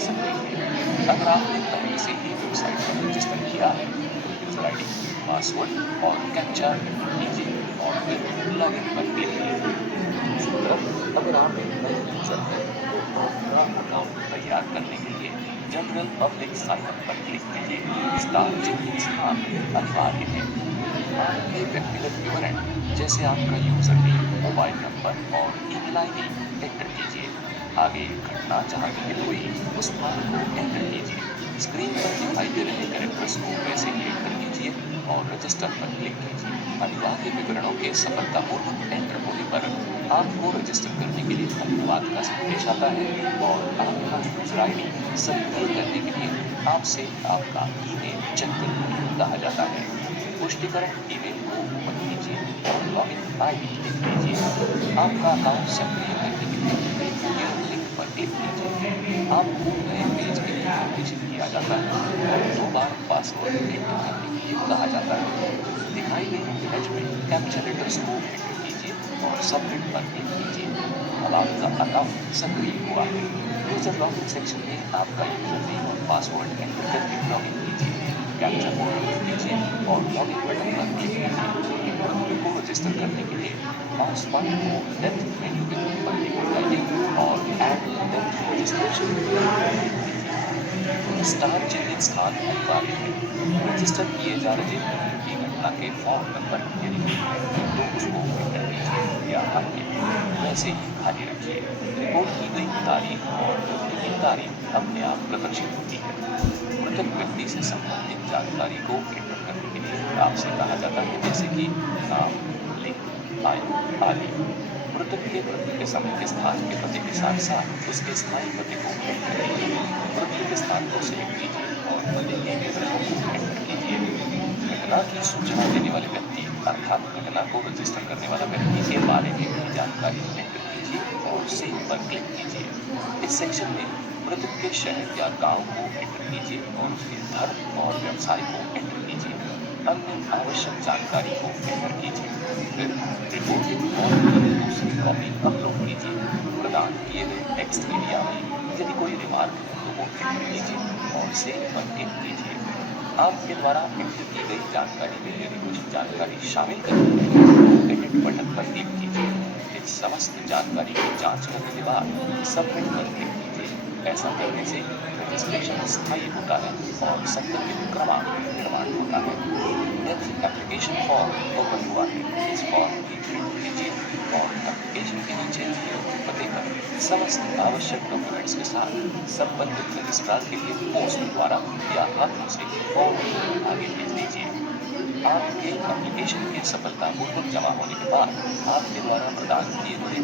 सकते हैं। अगर आपने पहले से ही वेबसाइट पर रजिस्टर किया है तो यूजर आईडी, पासवर्ड और कैप्चा एंटर कीजिए और फिर लॉगिन पर क्लिक कीजिए। दूसरी तरफ अगर आप एक नए यूजर हैं तो आपका अकाउंट तैयार करने के लिए जनरल पब्लिक साइन अप पर क्लिक कीजिए। स्टार चिन्हित स्थान अनिवार्य है। आपके व्यक्तिगत विवरण जैसे आपका यूजर नेम, मोबाइल नंबर और ईमेल आईडी एंटर कीजिए। आगे घटना जहां घटित हुई उस स्थान को एंटर कीजिए। स्क्रीन पर दिखाई दे रहे कैरेक्टर्स को वैसे ही एंटर कीजिए और रजिस्टर पर क्लिक कीजिए। अनिवार्य विवरणों के सफलतापूर्वक एंटर होने पर आपको रजिस्टर करने के लिए धन्यवाद का संदेश आता है और आपका यूजर आईडी सक्रिय करने के लिए आपसे आपका ईमेल चेक करने के लिए कहा जाता है। पुष्टिकरण ईमेल को ओपन कीजिए और लॉगिन आईडी लिख दीजिए। आपका अकाउंट सक्रिय करने के लिए क्लिक हियर लिंक पर क्लिक कीजिए। आपको नए पेज के लिए निर्देशित किया जाता है और 2 बार पासवर्ड एंटर करने के लिए कहा जाता है। दिखाई गई इमेज में कैप्चर लेटर्स को एंटर कीजिए और सबमिट पर क्लिक कीजिए। अब आपका अकाउंट सक्रिय हुआ है। यूजर लॉगिन सेक्शन में आपका यूजर नेम और पासवर्ड एंटर करके लॉगिन कीजिए। कैप्चा कोड एंटर कीजिए और लॉगिन बटन पर क्लिक कीजिए। प्रक्रिया को रजिस्टर करने के लिए माउस पॉइंटर को डेप्थ मेन्यू बिंदु पर लेकर जाइए और ऐड डेप्थ रजिस्ट्रेशन पर क्लिक कीजिए। स्टार चिन्हित स्थान अनिवार्य है। रजिस्टर किए जा रहे प्रक्रिया की घटना के फॉर्म नंबर यदि कोई है तो उसको एंटर कीजिए या आगे वैसे ही खाली रखिए। रिपोर्ट की गई तारीख और मृत्यु की तारीख अपने आप प्रदर्शित होती है। मृतक व्यक्ति से संबंधित जानकारी को एंटर करने के लिए आपसे कहा जाता है जैसे कि नाम, लिंग, आयु आदि। मृतक के मृत्यु के समय के स्थान के पते के साथ साथ उसके स्थायी पते को एंटर कीजिए। मृत्यु के स्थान को सिलेक्ट कीजिए और पते के विवरणों को एंटर कीजिए। घटना की सूचना देने वाले व्यक्ति अर्थात घटना को रजिस्टर करने वाला व्यक्ति के बारे में भी जानकारी एंटर कीजिए और सेव पर क्लिक कीजिए। इस सेक्शन में मृतक के शहर या गांव को एंटर कीजिए और उसके धर्म और व्यवसाय को एंटर कीजिए। अन्य आवश्यक जानकारी को एंटर कीजिए। फिर रिपोर्ट फॉर्म की दूसरी कॉपी अपलोड कीजिए। प्रदान किए गए टेक्स्ट एरिया में यदि कोई रिमार्क है तो वो एंटर कीजिए और सेव पर क्लिक कीजिए। आपके द्वारा एंटर की गई जानकारी में यदि कुछ जानकारी शामिल करनी है तो एडिट बटन पर क्लिक कीजिए। इस समस्त जानकारी की जांच करने के बाद सबमिट पर क्लिक कीजिए। ऐसा करने से रजिस्ट्रेशन स्थायी होता है और संबंधित क्रमांक निर्माण होता है। यदि एप्लीकेशन फॉर्म ओपन हुआ है इस फॉर्म की प्रिंट लीजिए और एप्लीकेशन के नीचे दिए हुए पते पर समस्त आवश्यक डॉक्यूमेंट्स के साथ संबंधित रजिस्ट्रार के लिए पोस्ट द्वारा या हाथों से फॉर्म को आगे भेज दीजिए। आपके एप्लीकेशन के सफलतापूर्वक जमा होने के बाद आपके द्वारा प्रदान किए हुए